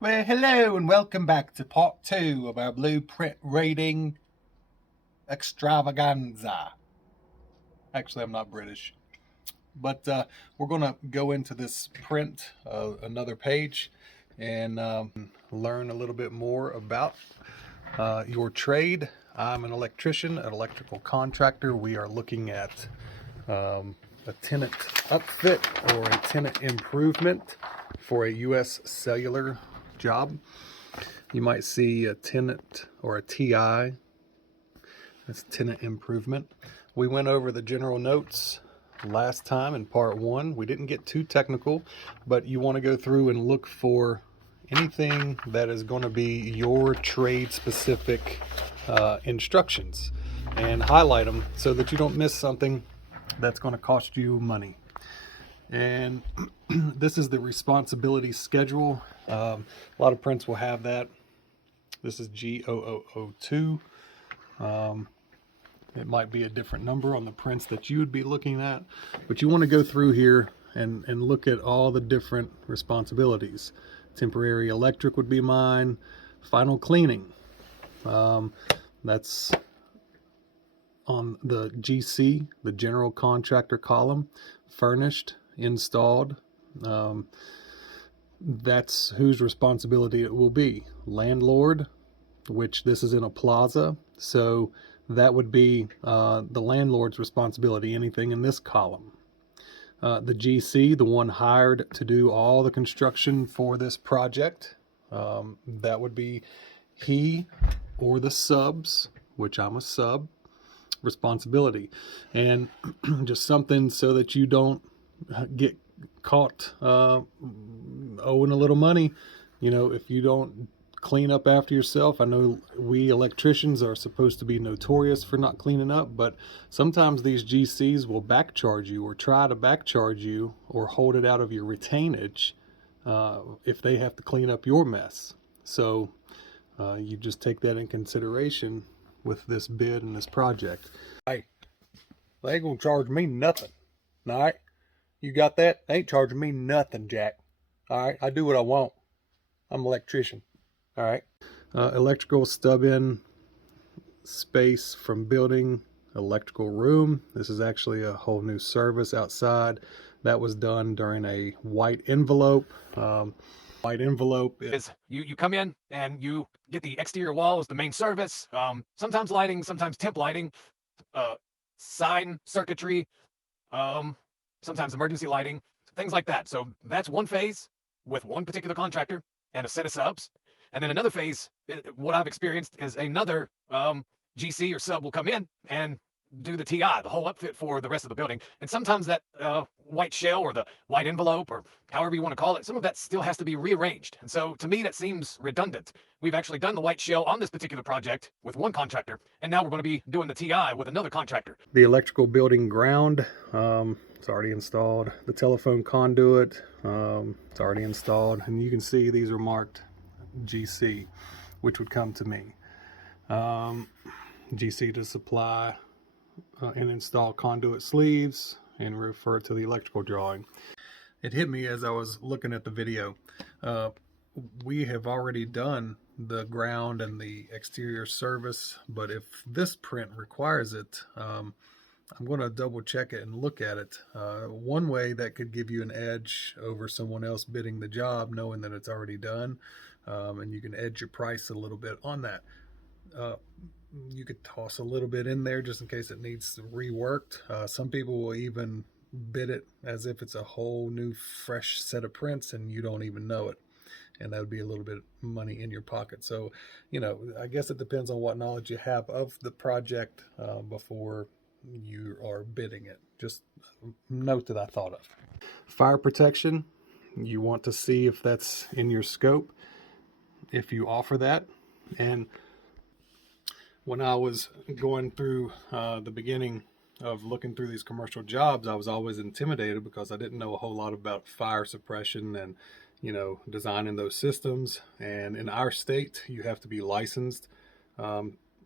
Well, hello and welcome back to part 2 of our blueprint reading extravaganza. Actually, I'm not British, but we're going to go into this print, another page, and learn a little bit more about your trade. I'm an electrician, an electrical contractor. We are looking at a tenant upfit or a tenant improvement for a U.S. cellular job. You might see a tenant or a TI. That's tenant improvement. We went over the general notes last time in part 1. We didn't get too technical, but you want to go through and look for anything that is going to be your trade specific instructions and highlight them so that you don't miss something that's going to cost you money. And this is the responsibility schedule. A lot of prints will have that. This is G0002. It might be a different number on the prints that you would be looking at, but you want to go through here and look at all the different responsibilities. Temporary electric would be mine. Final cleaning. That's on the GC, the general contractor column. Furnished, installed. That's whose responsibility it will be. Landlord, which this is in a plaza, so that would be the landlord's responsibility, anything in this column. The GC, the one hired to do all the construction for this project, that would be he or the subs, which I'm a sub, responsibility. And just something so that you don't get caught owing a little money. You know, if you don't clean up after yourself. I know we electricians are supposed to be notorious for not cleaning up, but sometimes these GCs will backcharge you or try to backcharge you or hold it out of your retainage if they have to clean up your mess. So you just take that in consideration with this bid and this project. Hey, they ain't gonna charge me nothing. All right, you got that? They ain't charging me nothing, Jack. All right, I do what I want. I'm an electrician. All right. Electrical stub in space from building, electrical room. This is actually a whole new service outside. That was done during a white envelope. White envelope is you come in and you get the exterior wall as the main service. Sometimes lighting, sometimes temp lighting, sign circuitry, sometimes emergency lighting, things like that. So that's one phase with one particular contractor and a set of subs. And then another phase, what I've experienced is another GC or sub will come in and do the TI, the whole upfit for the rest of the building. And sometimes that white shell or the white envelope or however you want to call it, some of that still has to be rearranged. And so to me, that seems redundant. We've actually done the white shell on this particular project with one contractor, and now we're going to be doing the TI with another contractor. The electrical building ground, it's already installed. The telephone conduit, it's already installed. And you can see these are marked GC, which would come to me. GC to supply and install conduit sleeves and refer to the electrical drawing. It hit me as I was looking at the video. We have already done the ground and the exterior service, but if this print requires it, I'm going to double check it and look at it. One way that could give you an edge over someone else bidding the job, knowing that it's already done, and you can edge your price a little bit on that. You could toss a little bit in there just in case it needs reworked. Some people will even bid it as if it's a whole new fresh set of prints and you don't even know it, and that would be a little bit of money in your pocket. So, you know, I guess it depends on what knowledge you have of the project before you are bidding it. Just note that I thought of. Fire protection, you want to see if that's in your scope, if you offer that. And when I was going through the beginning of looking through these commercial jobs, I was always intimidated because I didn't know a whole lot about fire suppression and, you know, designing those systems. And in our state, you have to be licensed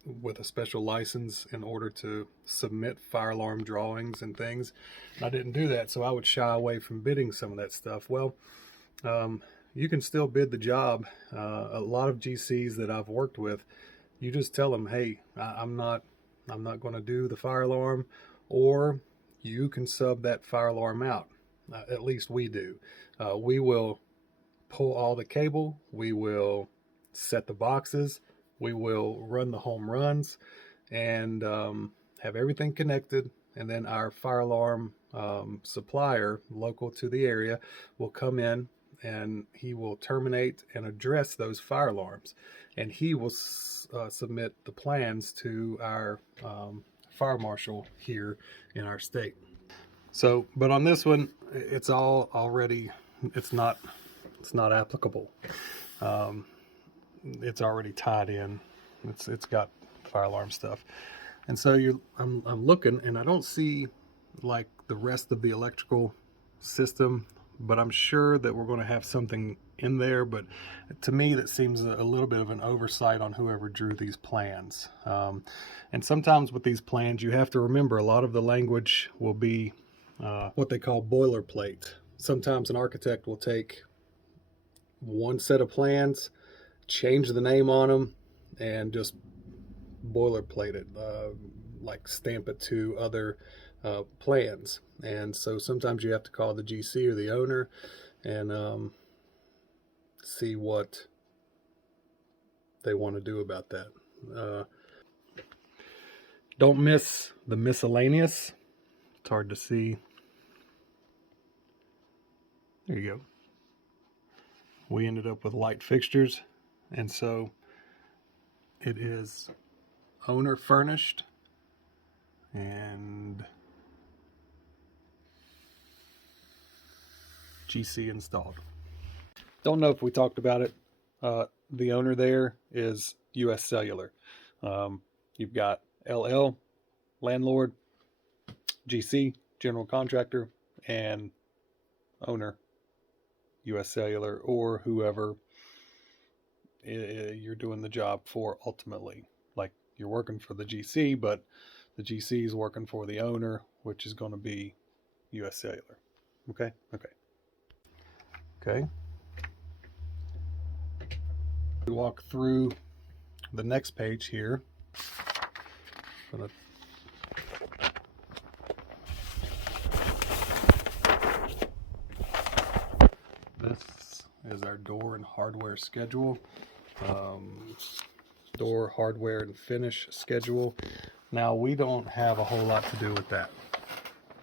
with a special license in order to submit fire alarm drawings and things. And I didn't do that, so I would shy away from bidding some of that stuff. Well, you can still bid the job. A lot of GCs that I've worked with, you just tell them, hey, I'm not going to do the fire alarm, or you can sub that fire alarm out. At least we do. We will pull all the cable. We will set the boxes. We will run the home runs and have everything connected. And then our fire alarm supplier, local to the area, will come in and he will terminate and address those fire alarms. And he will submit the plans to our fire marshal here in our state. So, but on this one, it's all already, it's not applicable. It's already tied in. It's got fire alarm stuff. And so I'm looking and I don't see like the rest of the electrical system, but I'm sure that we're going to have something in there. But to me, that seems a little bit of an oversight on whoever drew these plans. And sometimes with these plans, you have to remember a lot of the language will be what they call boilerplate. Sometimes an architect will take one set of plans, change the name on them, and just boilerplate it, like stamp it to other plans. And so sometimes you have to call the GC or the owner and see what they want to do about that. Don't miss the miscellaneous. It's hard to see. There you go. We ended up with light fixtures, and so it is owner furnished and GC installed. Don't know if we talked about it. The owner there is US Cellular. You've got LL, landlord, GC, general contractor, and owner, US Cellular, or whoever you're doing the job for ultimately. Like, you're working for the GC, but the GC is working for the owner, which is going to be US Cellular. Okay? Okay. We walk through the next page here. This is our door and hardware schedule. Door, hardware, and finish schedule. Now, we don't have a whole lot to do with that.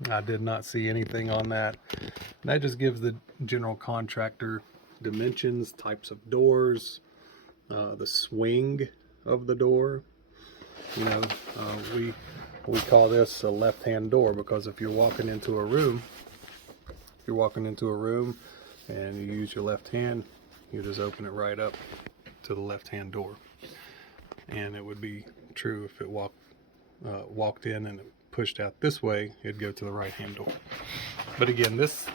I did not see anything on that. That just gives the general contractor dimensions, types of doors, the swing of the door. You know, we call this a left-hand door because if you're walking into a room, and you use your left hand, you just open it right up to the left-hand door. And it would be true if it walked in and it pushed out this way, it'd go to the right-hand door. But again, this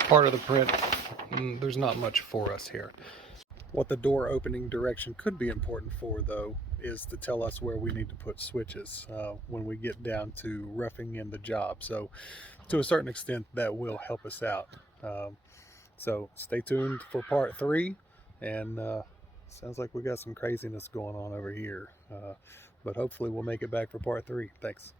part of the print, there's not much for us here. What the door opening direction could be important for, though, is to tell us where we need to put switches when we get down to roughing in the job. So to a certain extent, that will help us out. So stay tuned for part 3, and sounds like we got some craziness going on over here. But hopefully we'll make it back for part 3. Thanks.